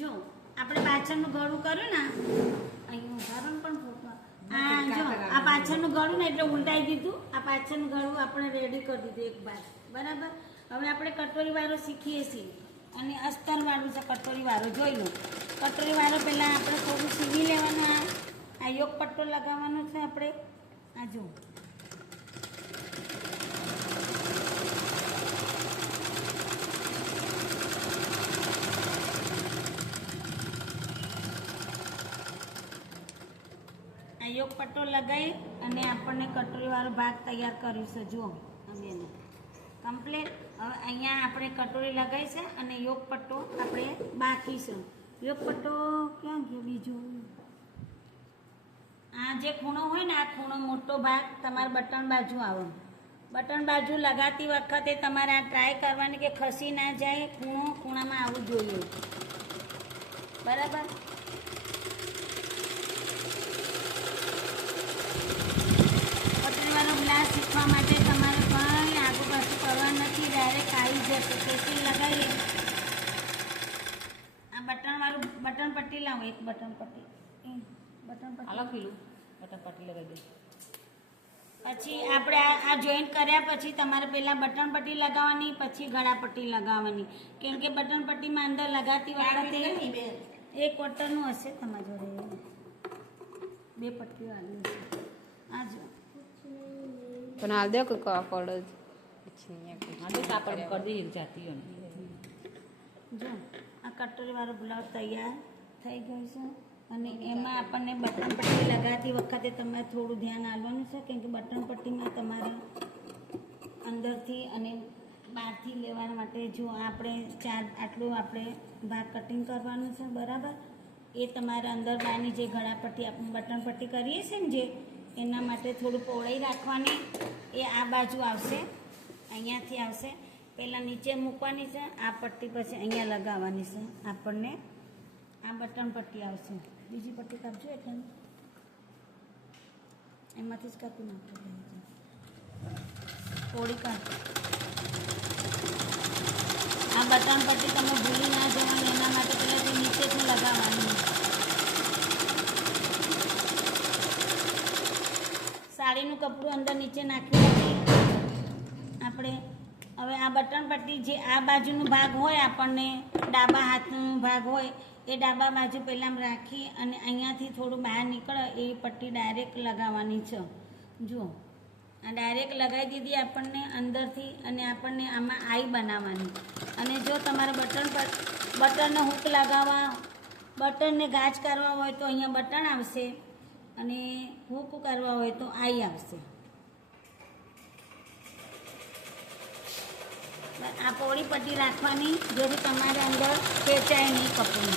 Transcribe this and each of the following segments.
જો આપણે પાછળનું ગળું કર્યું ને અહીં ઉદાહરણ પણ ફોટો જો આ પાછળનું ગળું ને એટલે ઉલટાઈ દીધું. આ પાછળનું ગળું આપણે રેડી કરી દીધું એક બાર. બરાબર. હવે આપણે કટોરી વાળો શીખીએ છીએ અને અસ્તર વાળું છે કટોરી વાળો. જોઈ લો કટોરી વાળો પહેલાં આપણે થોડું સીવી લેવાનું. આ યોગ પટ્ટો લગાવવાનો છે આપણે. આ જો આ યોગ પટ્ટો લગાવી અને આપણને કટોરીવાળો ભાગ તૈયાર કર્યું છે. જુઓ અમે એને કમ્પ્લીટ. હવે અહીંયા આપણે કટોરી લગાવી છે અને યોગ પટ્ટો આપણે બાકી છે. યોગ પટ્ટો ક્યાં ગયો બીજું? આ જે ખૂણો હોય ને આ ખૂણો મોટો ભાગ તમારે બટન બાજુ આવે. બટન બાજુ લગાતી વખતે તમારે આ ટ્રાય કરવાની કે ખસી ના જાય. ખૂણામાં આવવું જોઈએ. બરાબર. કટોરીવાળો ગ્લાસ શીખવા માટે તમારે કંઈ આગુ પાછું કરવા નથી. ડાયરેક્ટ આવી જશે. પેટી લગાવીએ. આ બટનવાળું બટન પટ્ટી લાવો. એક બટન પટ્ટી પછી આપણે આ જોઈન્ટ કર્યા પછી તમારે પહેલા બટન પટ્ટી લગાવવાની, પછી ગળા પટ્ટી લગાવવાની. કેમ કે બટન પટ્ટીમાં અંદર લગાતી વખતે એક વટરનું હશે તમારી જોડે, બે પટ્ટીઓ આવી હશે. આ જો પણ હાલ દે કોઈ કાપડ જો આ કટોરી વાળો બ્લાઉઝ તૈયાર થઈ ગયો છે. અને એમાં આપણને બટન પટ્ટી લગાવતી વખતે તમારે થોડું ધ્યાન આપવાનું છે. કેમ કે બટન પટ્ટીમાં તમારે અંદરથી અને બહારથી લેવા માટે જો આપણે આટલું આપણે ભાગ કટિંગ કરવાનું છે. બરાબર. એ તમારે અંદર બહારની જે ગળા પટ્ટી આપણે બટન પટ્ટી કરીએ છીએ ને જે એના માટે થોડું પહોળાઈ રાખવાની. એ આ બાજુ આવશે, અહીંયાથી આવશે. પહેલાં નીચે મૂકવાની છે આ પટ્ટી, પછી અહીંયા લગાવવાની છે. આપણને આ બટન પટ્ટી આવશે. બીજી પટ્ટી કાપજો એટલે એમાંથી જ કાપી નાખો. થોડી કાપો. આ બટન પટ્ટી તમે ભૂલી ના જવાની એના માટે પહેલાં તે નીચેથી લગાવવાની. સાડીનું કપડું અંદર નીચે નાખ્યું નથી આપણે. હવે આ બટન પટ્ટી જે આ બાજુનો ભાગ હોય આપણને ડાબા હાથનો ભાગ હોય એ ડાબા બાજુ પહેલાં રાખી અને અહીંયાથી થોડું બહાર નીકળે એવી પટ્ટી ડાયરેક્ટ લગાવવાની છે. જુઓ આ ડાયરેક્ટ લગાવી દીધી આપણને અંદરથી. અને આપણને આમાં આઈ બનાવવાની. અને જો તમારે બટનનો હૂક લગાવવા, બટનને ગાજ કરવા હોય તો અહીંયા બટન આવશે અને હૂક કરવા હોય તો આઈ આવશે. આ પહોળી પટ્ટી રાખવાની જેથી તમારે અંદર ખેંચાય નહીં કપડું.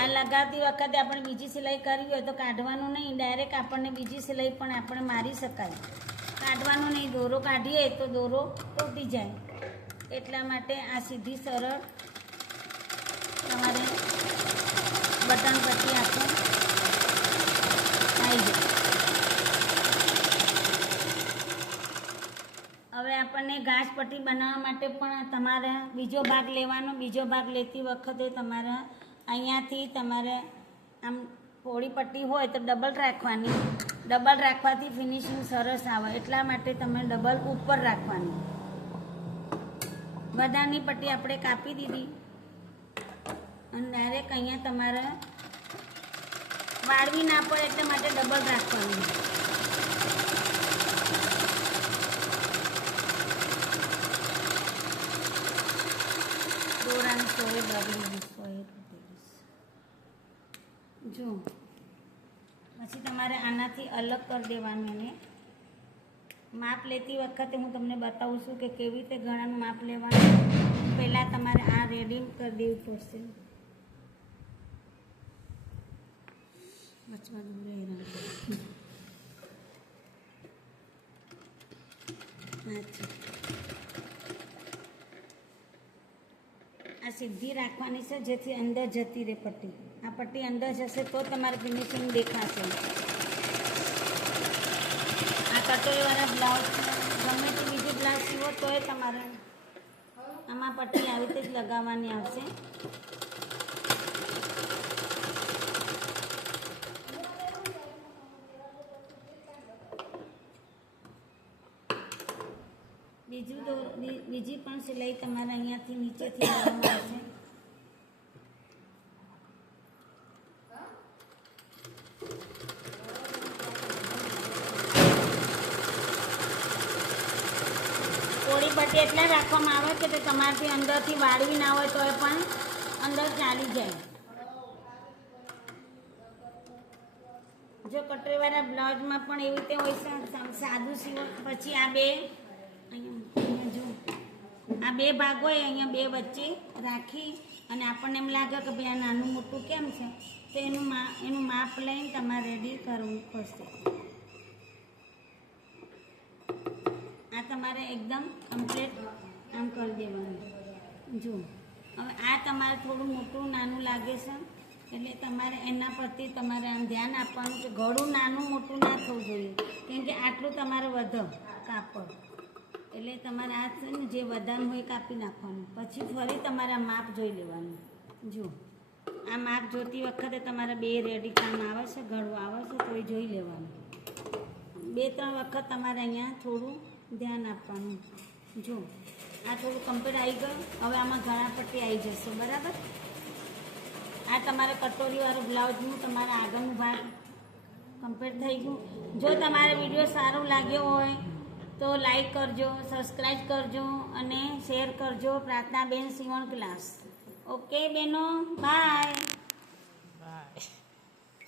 આ લગાવતી વખતે આપણે બીજી સિલાઈ કરવી હોય તો કાઢવાનું નહીં. ડાયરેક્ટ આપણને બીજી સિલાઈ પણ આપણે મારી શકાય. કાઢવાનું નહીં. દોરો કાઢીએ તો દોરો તૂટી જાય. એટલા માટે આ સીધી સરળ તમારે બટન પટ્ટી આખું આવી જાય. હવે આપણને ગાજ પટ્ટી બનાવવા માટે પણ તમારે બીજો ભાગ લેવાનો. બીજો ભાગ લેતી વખતે તમારે અહીંયાથી તમારે આમ પહોળી પટ્ટી હોય તો ડબલ રાખવાની. ડબલ રાખવાથી ફિનિશિંગ સરસ આવે. એટલા માટે તમે ડબલ ઉપર રાખવાની. બધાની પટ્ટી આપણે કાપી દીધી અને ડાયરેક્ટ અહીંયા તમારે વાળવી ના પડે એટલા માટે ડબલ રાખવાની. દોરાની સોય બગડી સોય જો પછી તમારે આનાથી અલગ કરી દેવાનું. એને માપ લેતી વખતે હું તમને બતાવું છું કે કેવી રીતે ગળાનું માપ લેવાનું. પહેલાં તમારે આ રેડી કરી દેવું પડશે. આ સીધી રાખવાની છે જેથી અંદર જતી રહે પટ્ટી. આ પટ્ટી અંદર જશે તો તમારે ફિનિશિંગ દેખાશે. આ કટોરીવાળા બ્લાઉઝ ગમે તે બીજી બ્લાઉઝ સીવો તોય તમારે આમાં પટ્ટી આવી રીતે જ લગાવવાની આવશે. બીજી પણ સિલાઈ તમારે અહીંયાથી નીચેથી લેવામાં આવશે. થોડી પટ્ટી એટલે રાખવામાં આવે કે તે તમારાથી અંદરથી વાળવી ના હોય તો એ પણ અંદર ચાલી જાય. જો કટોરીવાળા બ્લાઉઝમાં પણ એવી રીતે હોય છે સાદું સીવણ. પછી આ બે અહીંયા જો આ બે ભાગ હોય અહીંયા બે વચ્ચે રાખી અને આપણને એમ લાગે કે ભાઈ આ નાનું મોટું કેમ છે તો એનું માપ લઈને તમારે રેડી કરવું પડશે. આ તમારે એકદમ કમ્પ્લીટ આમ કરી દેવાનું. જો હવે આ તમારે થોડું મોટું નાનું લાગે છે એટલે તમારે એના પરથી તમારે આમ ધ્યાન આપવાનું કે ગળું નાનું મોટું ના થવું જોઈએ, કેમ કે આટલું તમારે વધે કાપડ એટલે તમારે આ છે ને જે વધારનું હોય કાપી નાખવાનું. પછી ફરી તમારે આ માપ જોઈ લેવાનું. જો આ માપ જોતી વખતે તમારે બે રેડી કામ આવે છે, ગળું આવે છે તો એ જોઈ લેવાનું. 2-3 વખત તમારે અહીંયા થોડું ધ્યાન આપવાનું. જો આ થોડું કમ્પ્લીટ આવી ગયું. હવે આમાં ઘણા પટ્ટી આવી જશે. બરાબર. આ તમારે કટોરીવાળું બ્લાઉઝનું તમારે આગળનું ભાગ કમ્પ્લીટ થઈ ગયું. જો તમારે વિડીયો સારો લાગ્યો હોય તો લાઈક કરજો, સબસ્ક્રાઈબ કરજો અને શેર કરજો. પ્રાર્થનાબેન સીવણ ક્લાસ. ઓકે બહેનો, બાય.